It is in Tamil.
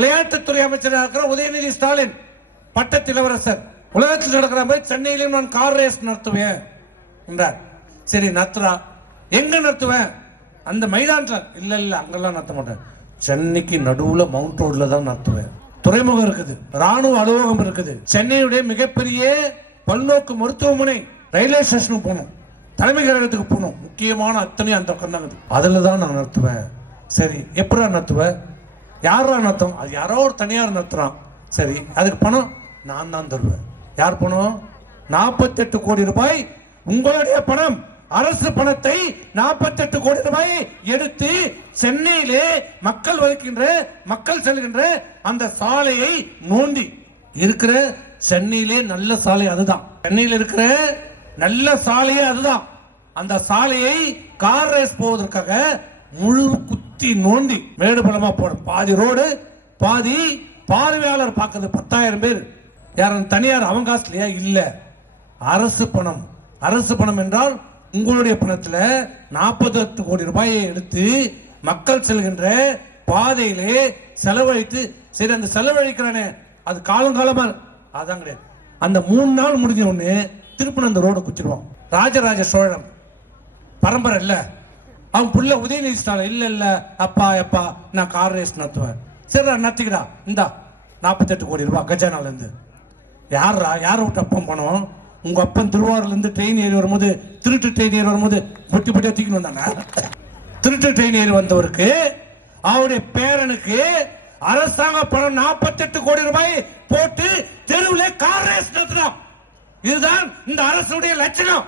விளையாட்டுத்துறை அமைச்சராக இருக்கிற உதயநிதி ஸ்டாலின் பட்டத்து இளவரசர். உலகத்தில் நடக்கிற மாதிரி சென்னையிலும் நான் கார் ரேஸ் நடத்துவேன் என்றார். சரி நடத்துறா. எங்க நடத்துவேன்? அந்த மைதானத்தில். இல்ல இல்ல அங்கெல்லாம் நடத்த மாட்டேன். சென்னைக்கு நடுவுல மவுண்ட் ரோட்ல தான் நடத்துவேன். துறைமுகம் இருக்குது ராணுவ அலுவலகம் இருக்குது. சென்னையுடைய மிகப்பெரிய பல்நோக்கு மருத்துவமனை ரயில்வே ஸ்டேஷனுக்கு போகணும். தலைமை கழகத்துக்கு போகணும். முக்கியமான அத்தனை அந்த பக்கம் தான் இருக்குது. அதில் தான் நான் நடத்துவேன். சரி எப்படா நடத்துவேன் யாரா நடத்தும்? அது யாரோ ஒரு தனியார் நடத்துறான். சரி அதுக்கு பணம் நான் தான் தருவேன். யார் பணம்? நாற்பத்தெட்டு கோடி ரூபாய் உங்களுடைய பணம். அரசு பணத்தை நாற்பத்தெட்டு கோடி ரூபாய் எடுத்து சென்னையிலே மக்கள் வகிக்கின்ற மக்கள் செல்கின்ற அந்த சாலையை நோண்டி இருக்கிற சென்னையிலே நல்ல சாலை அதுதான். சென்னையில் இருக்கிற நல்ல சாலையே அதுதான். அந்த சாலையை கார் ரேஸ் போவதற்காக முழு குத்தி நோண்டி மேடு பலமா போடும் பாதி ரோடு பாதி பார்வையாளர் பார்க்கறது பத்தாயிரம் பேர். யாரும் தனியார் அவங்க காசுலயா இல்ல. அரசு பணம். அரசு பணம் என்றால் உங்களுடைய பணத்துல நாற்பத்தெட்டு கோடி ரூபாயை எடுத்து மக்கள் செல்கின்ற பாதையிலே செலவழித்து சரி அந்த செலவழிக்கிறானே அது காலங்காலமா அதான் கிடையாது. அந்த மூணு நாள் முடிஞ்ச உடனே திருப்பி அந்த ரோட குச்சிருவோம் ராஜராஜ சோழன். பரம்பரை இல்லை. அவன் புள்ள உதயநிதி ஸ்டாலின் இல்ல இல்ல அப்பா அப்பா நான் கார் ரேஸ் நடத்துவேன். சரிடா நடத்திக்கடா. இந்தா நாற்பத்தெட்டு கோடி ரூபாய் கஜானால இருந்து யாரா யாரை விட்டு அப்பம் பணம் உங்க அப்பன் திருவாரூர்ல இருந்து ட்ரெயின் ஏறி வரும்போது திருட்டு ட்ரெயின் ஏறி வரும்போது பொட்டி பொட்டியா தூக்கி வந்தாங்க திருட்டு ட்ரெயின் ஏறி வந்தவருக்கு அவருடைய பேரனுக்கு அரசாங்க பணம் நாற்பத்தெட்டு கோடி ரூபாய் போட்டு தெருவில் கார் ரேஸ் நடத்தினோம் இதுதான் இந்த அரசுடைய லட்சணம்.